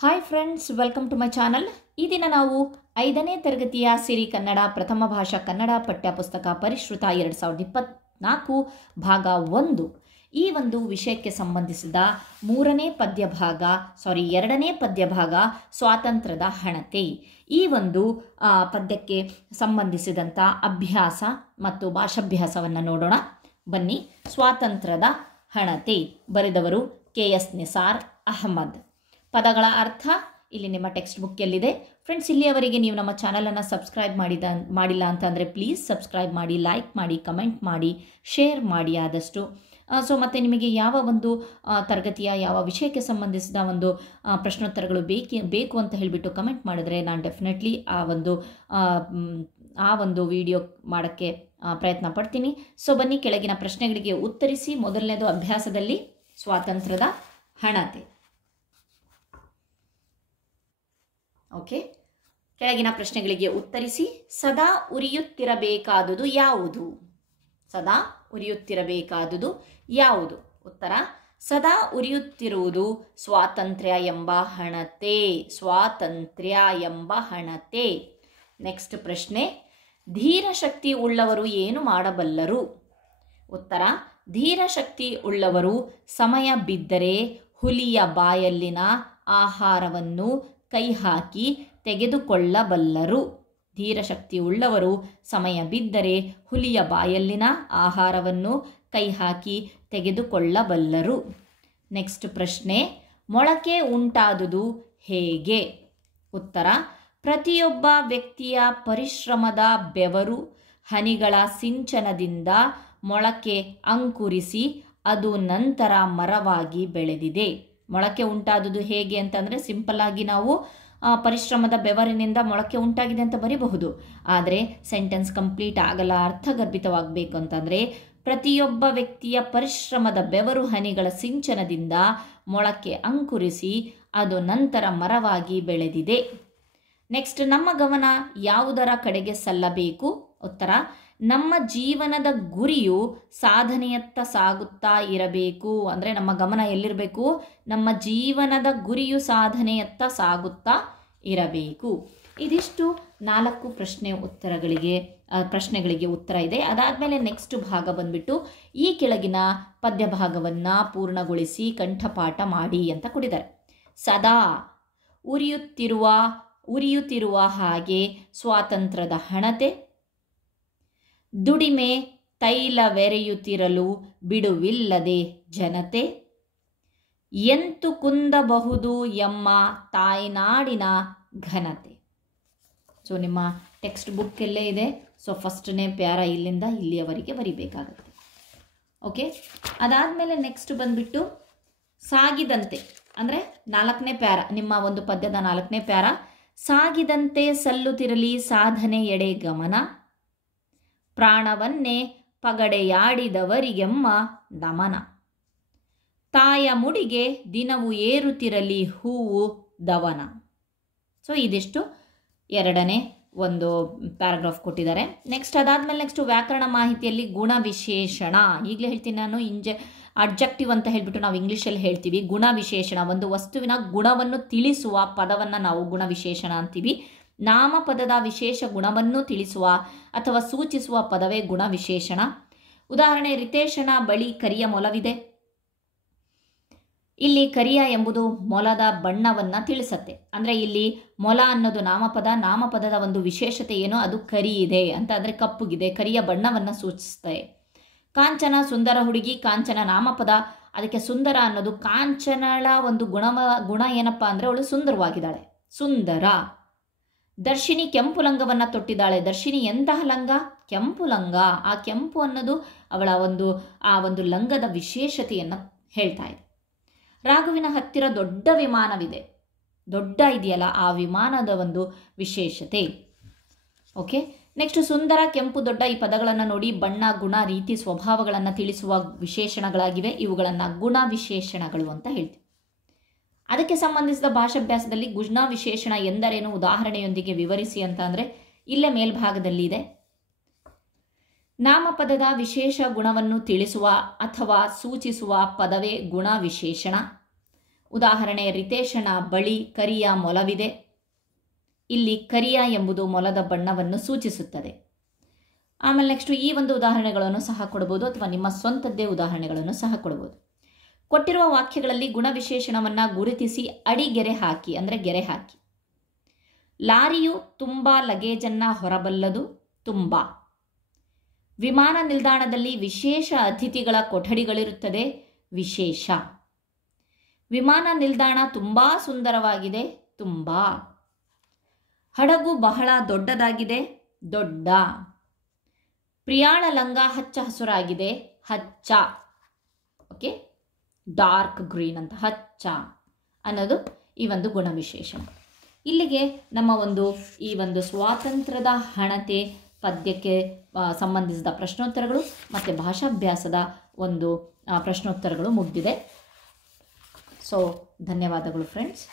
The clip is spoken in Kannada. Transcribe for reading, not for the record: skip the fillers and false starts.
Hi friends, welcome to my channel. ಈ ದಿನ ನಾವು 5ನೇ ತರಗತಿಯ ಸಿರಿ ಕನ್ನಡ ಪ್ರಥಮ ಭಾಷಾ ಕನ್ನಡ ಪಠ್ಯಪುಸ್ತಕ ಪರಿಷ್ಕೃತ 2024 ಭಾಗ 1 ಈ ಒಂದು ವಿಷಯಕ್ಕೆ ಸಂಬಂಧಿಸಿದ 2ನೇ ಪದ್ಯ ಭಾಗ ಸ್ವಾತಂತ್ರ್ಯದ ಹಣತೆ. ಈ ಒಂದು ಪದ್ಯಕ್ಕೆ ಸಂಬಂಧಿಸಿದಂಥ ಅಭ್ಯಾಸ ಮತ್ತು ಭಾಷಾಭ್ಯಾಸವನ್ನು ನೋಡೋಣ ಬನ್ನಿ. ಸ್ವಾತಂತ್ರ್ಯದ ಹಣತೆ ಬರೆದವರು KS ನಿಸಾರ್ ಅಹಮದ್. ಪದಗಳ ಅರ್ಥ ಇಲ್ಲಿ ನಿಮ್ಮ ಟೆಕ್ಸ್ಟ್ ಬುಕ್ಕಲ್ಲಿದೆ. ಫ್ರೆಂಡ್ಸ್, ಇಲ್ಲಿಯವರೆಗೆ ನೀವು ನಮ್ಮ ಚಾನಲನ್ನು ಸಬ್ಸ್ಕ್ರೈಬ್ ಮಾಡಿಲ್ಲ ಅಂತಂದರೆ ಪ್ಲೀಸ್ ಸಬ್ಸ್ಕ್ರೈಬ್ ಮಾಡಿ, ಲೈಕ್ ಮಾಡಿ, ಕಮೆಂಟ್ ಮಾಡಿ, ಶೇರ್ ಮಾಡಿ ಆದಷ್ಟು. ಮತ್ತು ನಿಮಗೆ ಯಾವ ಒಂದು ತರಗತಿಯ ಯಾವ ವಿಷಯಕ್ಕೆ ಸಂಬಂಧಿಸಿದ ಒಂದು ಪ್ರಶ್ನೋತ್ತರಗಳು ಬೇಕು ಅಂತ ಹೇಳಿಬಿಟ್ಟು ಕಮೆಂಟ್ ಮಾಡಿದ್ರೆ ನಾನು ಡೆಫಿನೆಟ್ಲಿ ಆ ಒಂದು ವಿಡಿಯೋ ಮಾಡೋಕ್ಕೆ ಪ್ರಯತ್ನ ಪಡ್ತೀನಿ. ಸೊ ಬನ್ನಿ, ಕೆಳಗಿನ ಪ್ರಶ್ನೆಗಳಿಗೆ ಉತ್ತರಿಸಿ. ಮೊದಲನೇದು ಅಭ್ಯಾಸದಲ್ಲಿ ಸ್ವಾತಂತ್ರ್ಯದ ಹಣತೆ. ಓಕೆ, ಕೆಳಗಿನ ಪ್ರಶ್ನೆಗಳಿಗೆ ಉತ್ತರಿಸಿ. ಸದಾ ಉರಿಯುತ್ತಿರಬೇಕಾದುದು ಯಾವುದು? ಸದಾ ಉರಿಯುತ್ತಿರಬೇಕಾದುದು ಯಾವುದು? ಉತ್ತರ: ಸದಾ ಉರಿಯುತ್ತಿರುವುದು ಸ್ವಾತಂತ್ರ್ಯ ಎಂಬ ಹಣತೆ. ಸ್ವಾತಂತ್ರ್ಯ ಎಂಬ ಹಣತೆ. ನೆಕ್ಸ್ಟ್ ಪ್ರಶ್ನೆ: ಧೀರ ಶಕ್ತಿ ಉಳ್ಳವರು ಏನು ಮಾಡಬಲ್ಲರು? ಉತ್ತರ: ಧೀರ ಶಕ್ತಿ ಉಳ್ಳವರು ಸಮಯ ಬಿದ್ದರೆ ಹುಲಿಯ ಬಾಯಲ್ಲಿನ ಆಹಾರವನ್ನು ಕೈ ಹಾಕಿ ತೆಗೆದುಕೊಳ್ಳಬಲ್ಲರು. ಧೀರಶಕ್ತಿ ಉಳ್ಳವರು ಸಮಯ ಬಿದ್ದರೆ ಹುಲಿಯ ಬಾಯಲ್ಲಿನ ಆಹಾರವನ್ನು ಕೈ ಹಾಕಿ ತೆಗೆದುಕೊಳ್ಳಬಲ್ಲರು. ನೆಕ್ಸ್ಟ್ ಪ್ರಶ್ನೆ: ಮೊಳಕೆ ಉಂಟಾದುದು ಹೇಗೆ? ಉತ್ತರ: ಪ್ರತಿಯೊಬ್ಬ ವ್ಯಕ್ತಿಯ ಪರಿಶ್ರಮದ ಬೆವರು ಹನಿಗಳ ಸಿಂಚನದಿಂದ ಮೊಳಕೆ ಅಂಕುರಿಸಿ ಅದು ನಂತರ ಮರವಾಗಿ ಬೆಳೆದಿದೆ. ಮೊಳಕೆ ಉಂಟಾದುದು ಹೇಗೆ ಅಂತಂದರೆ ಸಿಂಪಲ್ ಆಗಿ ನಾವು ಪರಿಶ್ರಮದ ಬೆವರಿನಿಂದ ಮೊಳಕೆ ಉಂಟಾಗಿದೆ ಅಂತ ಬರೀಬಹುದು. ಆದರೆ ಸೆಂಟೆನ್ಸ್ ಕಂಪ್ಲೀಟ್ ಆಗಲ್ಲ, ಅರ್ಥಗರ್ಭಿತವಾಗಬೇಕು ಅಂತಂದರೆ ಪ್ರತಿಯೊಬ್ಬ ವ್ಯಕ್ತಿಯ ಪರಿಶ್ರಮದ ಬೆವರು ಹನಿಗಳ ಸಿಂಚನದಿಂದ ಮೊಳಕೆ ಅಂಕುರಿಸಿ ಅದು ನಂತರ ಮರವಾಗಿ ಬೆಳೆದಿದೆ. ನೆಕ್ಸ್ಟ್: ನಮ್ಮ ಗಮನ ಯಾವುದರ ಕಡೆಗೆ ಸಲ್ಲಬೇಕು? ಉತ್ತರ: ನಮ್ಮ ಜೀವನದ ಗುರಿಯು ಸಾಧನೆಯತ್ತ ಸಾಗುತ್ತಾ ಇರಬೇಕು. ಅಂದರೆ ನಮ್ಮ ಗಮನ ಎಲ್ಲಿರಬೇಕು? ನಮ್ಮ ಜೀವನದ ಗುರಿಯು ಸಾಧನೆಯತ್ತ ಸಾಗುತ್ತಾ ಇರಬೇಕು. ಇದಿಷ್ಟು 4 ಪ್ರಶ್ನೆಗಳಿಗೆ ಉತ್ತರ ಇದೆ. ಅದಾದಮೇಲೆ ನೆಕ್ಸ್ಟ್ ಭಾಗ ಬಂದ್ಬಿಟ್ಟು ಈ ಕೆಳಗಿನ ಪದ್ಯ ಭಾಗವನ್ನು ಪೂರ್ಣಗೊಳಿಸಿ ಕಂಠಪಾಠ ಮಾಡಿ ಅಂತ ಕೊಟ್ಟಿದ್ದಾರೆ. ಸದಾ ಉರಿಯುತ್ತಿರುವ ಹಾಗೆ ಸ್ವಾತಂತ್ರ್ಯದ ಹಣತೆ. ದುಡಿಮೆ ತೈಲವೆರೆಯುತ್ತಿರಲು ಬಿಡುವಿಲ್ಲದೆ ಜನತೆ. ಎಂತು ಕುಂದಬಹುದು ಎಮ್ಮ ತಾಯ್ನಾಡಿನ ಘನತೆ. ಸೊ ನಿಮ್ಮ ಟೆಕ್ಸ್ಟ್ ಬುಕ್ಕಲ್ಲೇ ಇದೆ. ಸೊ ಫಸ್ಟ್ನೇ ಪ್ಯಾರ ಇಲ್ಲಿಂದ ಇಲ್ಲಿಯವರೆಗೆ ಬರಿಬೇಕಾಗತ್ತೆ. ಓಕೆ, ಅದಾದಮೇಲೆ ನೆಕ್ಸ್ಟ್ ಬಂದ್ಬಿಟ್ಟು ಸಾಗಿದಂತೆ ಅಂದರೆ 4ನೇ ಪ್ಯಾರ, ನಿಮ್ಮ ಒಂದು ಪದ್ಯದ 4ನೇ ಪ್ಯಾರ. ಸಾಗಿದಂತೆ ಸಲ್ಲುತ್ತಿರಲಿ ಸಾಧನೆ ಎಡೆ ಗಮನ. ಪ್ರಾಣವನ್ನೇ ಪಗಡೆಯಾಡಿದವರಿಗೆಮ್ಮ ನಮನ. ತಾಯ ಮುಡಿಗೆ ದಿನವೂ ಏರುತ್ತಿರಲಿ ಹೂವು ದವನ. ಸೊ ಇದಿಷ್ಟು 2ನೇ ಒಂದು ಪ್ಯಾರಾಗ್ರಾಫ್ ಕೊಟ್ಟಿದ್ದಾರೆ. ನೆಕ್ಸ್ಟ್ ಅದಾದಮೇಲೆ ನೆಕ್ಸ್ಟ್ ವ್ಯಾಕರಣ ಮಾಹಿತಿಯಲ್ಲಿ ಗುಣವಿಶೇಷಣ. ಈಗಲೇ ಹೇಳ್ತೀನಿ ನಾನು, ಅಡ್ಜೆಕ್ಟಿವ್ ಅಂತ ಹೇಳ್ಬಿಟ್ಟು ನಾವು ಇಂಗ್ಲೀಷಲ್ಲಿ ಹೇಳ್ತೀವಿ. ಗುಣವಿಶೇಷಣ ಒಂದು ವಸ್ತುವಿನ ಗುಣವನ್ನು ತಿಳಿಸುವ ಪದವನ್ನು ನಾವು ಗುಣವಿಶೇಷಣ ಅಂತೀವಿ. ನಾಮಪದದ ವಿಶೇಷ ಗುಣವನ್ನು ತಿಳಿಸುವ ಅಥವಾ ಸೂಚಿಸುವ ಪದವೇ ಗುಣವಿಶೇಷಣ. ಉದಾಹರಣೆ: ರಿತೇಶನ ಬಳಿ ಕರಿಯ ಮೊಲವಿದೆ. ಇಲ್ಲಿ ಕರಿಯ ಎಂಬುದು ಮೊಲದ ಬಣ್ಣವನ್ನು ತಿಳಿಸುತ್ತೆ. ಅಂದರೆ ಇಲ್ಲಿ ಮೊಲ ಅನ್ನೋದು ನಾಮಪದದ ಒಂದು ವಿಶೇಷತೆ ಏನೋ ಅದು ಕರಿ ಇದೆ ಅಂತ, ಅಂದರೆ ಕಪ್ಪುಗಿದೆ, ಕರಿಯ ಬಣ್ಣವನ್ನು ಸೂಚಿಸುತ್ತೆ. ಕಾಂಚನ ಸುಂದರ ಹುಡುಗಿ. ಕಾಂಚನ ನಾಮಪದ, ಅದಕ್ಕೆ ಸುಂದರ ಅನ್ನೋದು ಕಾಂಚನಳ ಒಂದು ಗುಣ ಏನಪ್ಪ ಅಂದರೆ ಅವಳು ಸುಂದರವಾಗಿದ್ದಾಳೆ, ಸುಂದರ. ದರ್ಶಿನಿ ಕೆಂಪು ಲಂಗವನ್ನು ತೊಟ್ಟಿದ್ದಾಳೆ. ದರ್ಶಿನಿ ಎಂತಹ ಲಂಗ? ಕೆಂಪು ಲಂಗ. ಆ ಕೆಂಪು ಅನ್ನೋದು ಅವಳ ಆ ಒಂದು ಲಂಗದ ವಿಶೇಷತೆಯನ್ನು ಹೇಳ್ತಾ ಇದೆ. ರಾಘುವಿನ ಹತ್ತಿರ ದೊಡ್ಡ ವಿಮಾನವಿದೆ. ದೊಡ್ಡ ಇದೆಯಲ್ಲ, ಆ ವಿಮಾನದ ಒಂದು ವಿಶೇಷತೆ. ಓಕೆ, ನೆಕ್ಸ್ಟ್ ಸುಂದರ, ಕೆಂಪು, ದೊಡ್ಡ ಈ ಪದಗಳನ್ನು ನೋಡಿ ಬಣ್ಣ, ಗುಣ, ರೀತಿ, ಸ್ವಭಾವಗಳನ್ನು ತಿಳಿಸುವ ವಿಶೇಷಣಗಳಾಗಿವೆ. ಇವುಗಳನ್ನು ಗುಣ ವಿಶೇಷಣಗಳು ಅಂತ ಹೇಳ್ತೀವಿ. ಅದಕ್ಕೆ ಸಂಬಂಧಿಸಿದ ಭಾಷಾಭ್ಯಾಸದಲ್ಲಿ ಗುಣ ವಿಶೇಷಣ ಎಂದರೇನು ಉದಾಹರಣೆಯೊಂದಿಗೆ ವಿವರಿಸಿ ಅಂತ ಅಂದರೆ ಇಲ್ಲೇ ಮೇಲ್ಭಾಗದಲ್ಲಿ ಇದೆ. ನಾಮಪದದ ವಿಶೇಷ ಗುಣವನ್ನು ತಿಳಿಸುವ ಅಥವಾ ಸೂಚಿಸುವ ಪದವೇ ಗುಣ ವಿಶೇಷಣ. ಉದಾಹರಣೆ, ರಿತೇಶನ ಬಳಿ ಕರಿಯ ಮೊಲವಿದೆ. ಇಲ್ಲಿ ಕರಿಯ ಎಂಬುದು ಮೊಲದ ಬಣ್ಣವನ್ನು ಸೂಚಿಸುತ್ತದೆ. ಆಮೇಲೆ ನೆಕ್ಸ್ಟ್ ಈ ಒಂದು ಉದಾಹರಣೆಗಳನ್ನು ಸಹ ಕೊಡಬಹುದು, ಅಥವಾ ನಿಮ್ಮ ಸ್ವಂತದ್ದೇ ಉದಾಹರಣೆಗಳನ್ನು ಸಹ ಕೊಡಬಹುದು. ಕೊಟ್ಟಿರುವ ವಾಕ್ಯಗಳಲ್ಲಿ ಗುಣವಿಶೇಷಣವನ್ನು ಗುರುತಿಸಿ ಅಡಿಗೆರೆ ಹಾಕಿ, ಅಂದರೆ ಗೆರೆ ಹಾಕಿ. ಲಾರಿಯು ತುಂಬ ಲಗೇಜನ್ನು ಹೊರಬಲ್ಲದು, ತುಂಬ. ವಿಮಾನ ನಿಲ್ದಾಣದಲ್ಲಿ ವಿಶೇಷ ಅತಿಥಿಗಳ ಕೊಠಡಿಗಳಿರುತ್ತದೆ, ವಿಶೇಷ. ವಿಮಾನ ನಿಲ್ದಾಣ ತುಂಬ ಸುಂದರವಾಗಿದೆ, ತುಂಬ. ಹಡಗು ಬಹಳ ದೊಡ್ಡದಾಗಿದೆ, ದೊಡ್ಡ. ಪ್ರಿಯಾಳ ಲಂಗ ಹಚ್ಚ ಹಸುರಾಗಿದೆ, ಹಚ್ಚ. ಓಕೆ, ಡಾರ್ಕ್ ಗ್ರೀನ್ ಅಂತ, ಹಚ್ಚ ಅನ್ನೋದು ಈ ಒಂದು ಗುಣವಿಶೇಷಣ. ಇಲ್ಲಿಗೆ ನಮ್ಮ ಈ ಒಂದು ಸ್ವಾತಂತ್ರ್ಯದ ಹಣತೆ ಪದ್ಯಕ್ಕೆ ಸಂಬಂಧಿಸಿದ ಪ್ರಶ್ನೋತ್ತರಗಳು ಮತ್ತು ಭಾಷಾಭ್ಯಾಸದ ಪ್ರಶ್ನೋತ್ತರಗಳು ಮುಗಿದಿದೆ. ಸೊ ಧನ್ಯವಾದಗಳು ಫ್ರೆಂಡ್ಸ್.